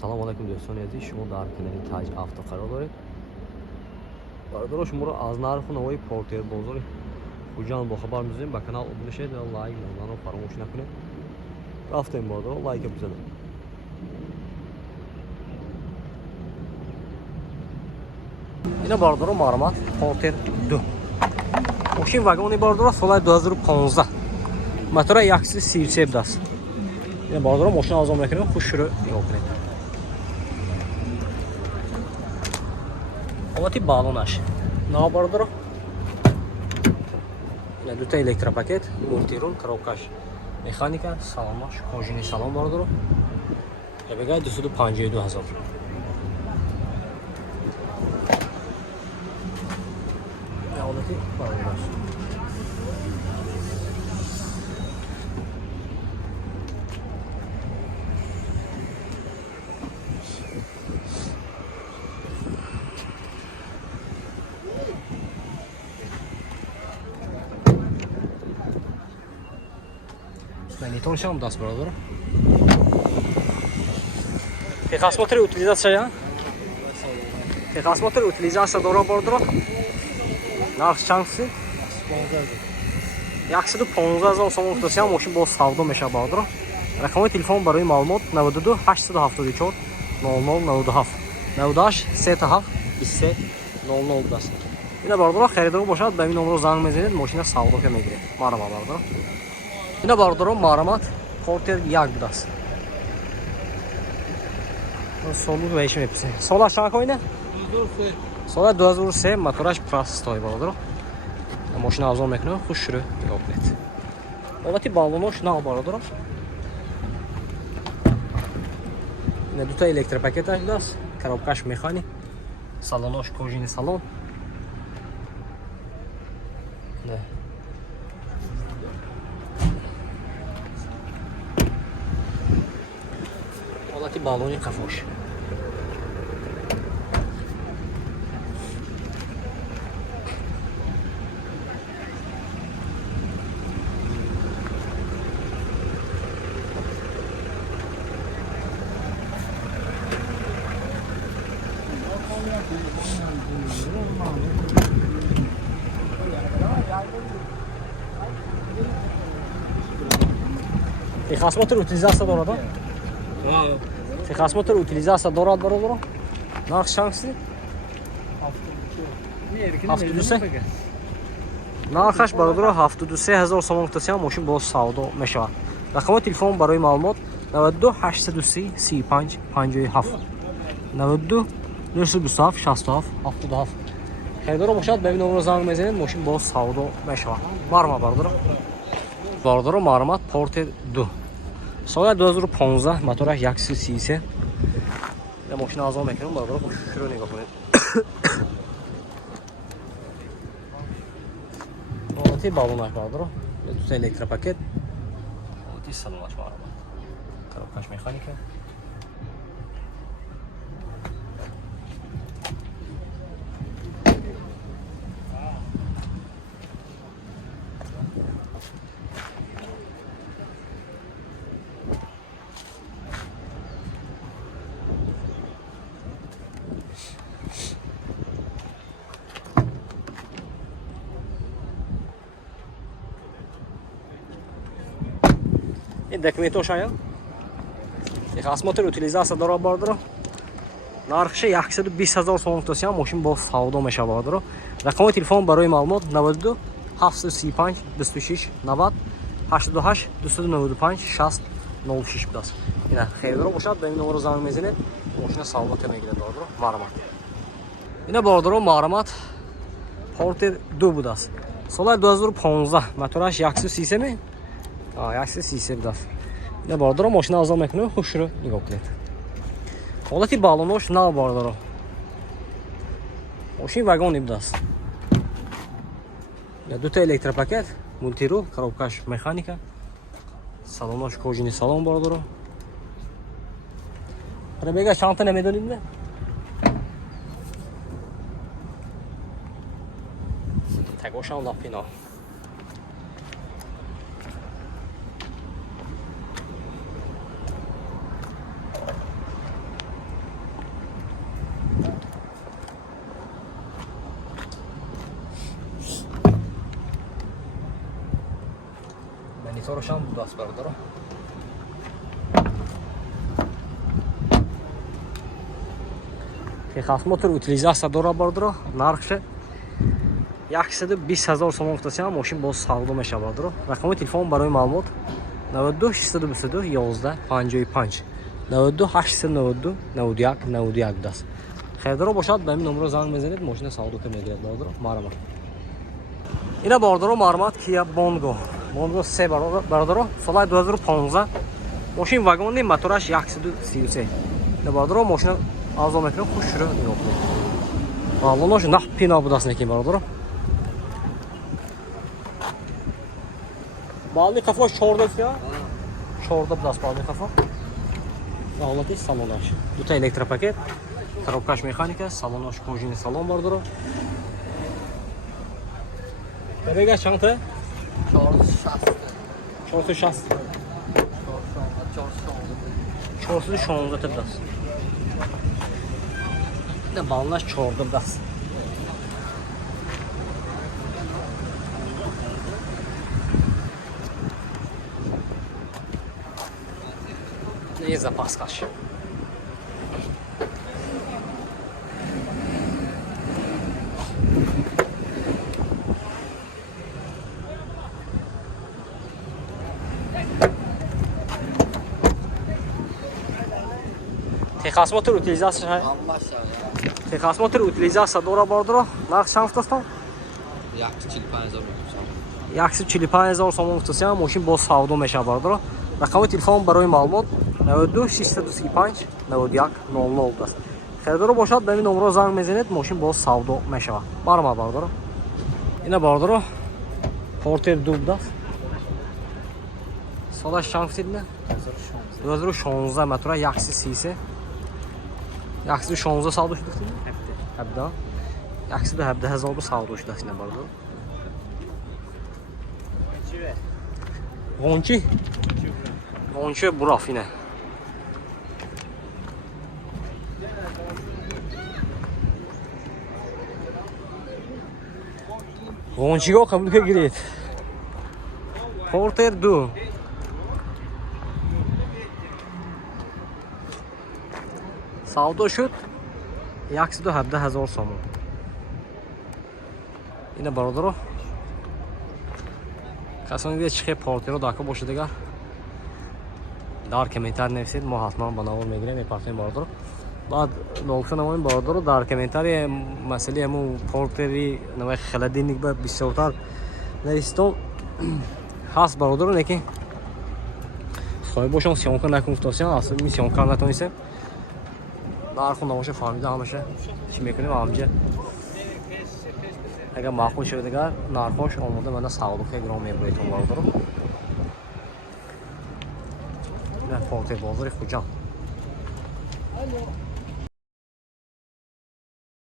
салом алайкум дӯстони азиз, шумо дар канали Taj Авто қарор доред. Бародаро, шуморо аз нарху навои Porter бозори Хуҷанд бохабар мезунем. Ба канал обуна шавед ва лайк доданро фаромӯш накунед. Рафтем бародаро, лайка бизанед. Ина бародаро маромат Porter 2. Мошин вагони бародаро соли 2015. Мотора 133 будаст. Ина бародаро мошина азом мекунем, хуш шуро нигоҳ кунед. Ҳолати балонаш. На бародаро. Ина дута электропакет, мультирул, коробкаш механика, салонош, кожини салон бародаро. Ябега 252,000. Ина ҳолати балонаш. Монитор даст бародаро. Техосмотр утилизация. Техосмотр утилизация дора бародаро. Нарх чанси? 115,000 сом гуфтасиам мошин бо савдо меша бародаро. Рақами телефон барои маълумот 92 874 0097 98 37 23 00 будаст. Ина бародаро харидор бошад ба ин номро занг мезанед, мошина савдока мегиред. Марҳамат бародаро. Ина бародаро маромат Porter 1 будаст. Солу вайш меписем. Солаш чанд коина? 2003. Соли 2003 мотораш простой бародаро. Мошина азом мекунем, хуш шуро нигоҳ кунед. Ҳолати балонош нав бародаро. Ина дута электропакеташ будаст, коробкаш механик, салонош кожини салон. Да. Ҳолати балони қафош. Техосмотр утилизация дорад? Техосмотр утилизация дорад бародаро? Нарх чанси? 73. Нархаш бародаро 73,000 сом гуфтасиам мошин бо савдо мешавад. Рақами телефон барои маълумот 92 830 35 57 92 227 67 77. Харидор бошад ба ин номро занг мезанед, мошин бо савдо мешавад. Марҳамат бародаро. Бародаро маромат Porter 2. Соли 2015, мотораш 133. Я мошина азом мекунем, бародаро шуро нигоҳ кунед. Ҳолати балонаш бародаро. Дута электропакет. Ҳолати салонаш маромат. Коробкаш механика. ин документош ая. Техосмотр утилизация дора бародаро. Нархши 120,000 сом гуфтасиам мошин бо савдо меша бародаро. Рақами телефон барои маълумот 92 735 26 90 88 295 60 06 будаст. Ина харидор бошад ба ин номро занг мезанед, мошина савдока мегирад бародаро. Маромат. Ина бародаро маромат Porter 2 будаст. Соли 2015 мотораш 133 133 будаст. Ина бародаро мошина азом мекунем, хуш шуро нигоҳ кунед. Ҳолати балонош нав бародаро. Мошин вагони будаст. Ина дута электропакет, мультирул, коробкаш механика, салонош кожини салон бародаро. Пробега чанд намедонид не? Тагошам лапино. мотораш ҳам будаст бародаро. Техосмотр утилизация дора бародаро. Нархше 120,000 сомон гуфтасиям мошин боз савдо мешавад бародаро. Рақами телефон барои маълумот 92 622 11 55 92 892 91 91 будаст. Хайдаро бошад ба ин номеро занг мезанед, мошина савдо мегирад бародаро. Марҳамат. Ина бародаро марҳамат Kia Bongo. Bongo 3 бародаро. Соли 2015. Мошин вагони мотораш 133. Ина бародаро мошина арзон мекунам, хуш шуро нигоҳ кунед. Баллонош нах пина будаст некин бародаро. Балли қафо 14 я? 14 будаст балли қафо. Ҳолати салонаш. Дута электропакет, коробкаш механика, салонаш кожини салон бародаро. Берега чанта? 460. 460. 416 будаст. Ина баллаш 14 будаст. Не запаскаш. Техосмотр утилизация. Техосмотр утилизация дора бародаро. Нарх чанд гуфтастам? 145,000 сомон гуфтасиям мошин боз савдо мешавад бародаро. Рақами телефон барои маълумот 92 635 91 00 будаст. Хайдаро бошад ба ин номеро занг мезанед, мошин боз савдо мешавад. Марҳамат бародаро. Ина бародаро Porter 2 будаст. Солаш чанд гуфтед ина? 2016 мотора 133. 116 савдо шуда гуфтед? 17. 117,000 савдо шуда ина бародаро. Гончи? Гончи бураф ина. Гончиго қабул гиред. Porter 2. Савдо шуд 117,000 сомон. Ина бародаро. Касони дид чихе Porter-ро дака боша дигар. Дар комментарий нависед, мо ҳатман ба навор мегирем, мепартоем бародаро. Баъд нофта намоем бародаро дар комментарий масъалаи ҳамун Porter-и наваи холодильник ба бисёртар навистон ҳаст бародаро, лекин хоҳӣ бошам сёнка накун гуфтасиям, асл ми сёнка натонистем. Нарху навоша фаҳмида ҳамаша чӣ мекунем ҳамҷа. Агар маъқул шуд дигар нархош омода банда савдока гиром мебуред бародаро. Ина Porter бозори Хуҷанд.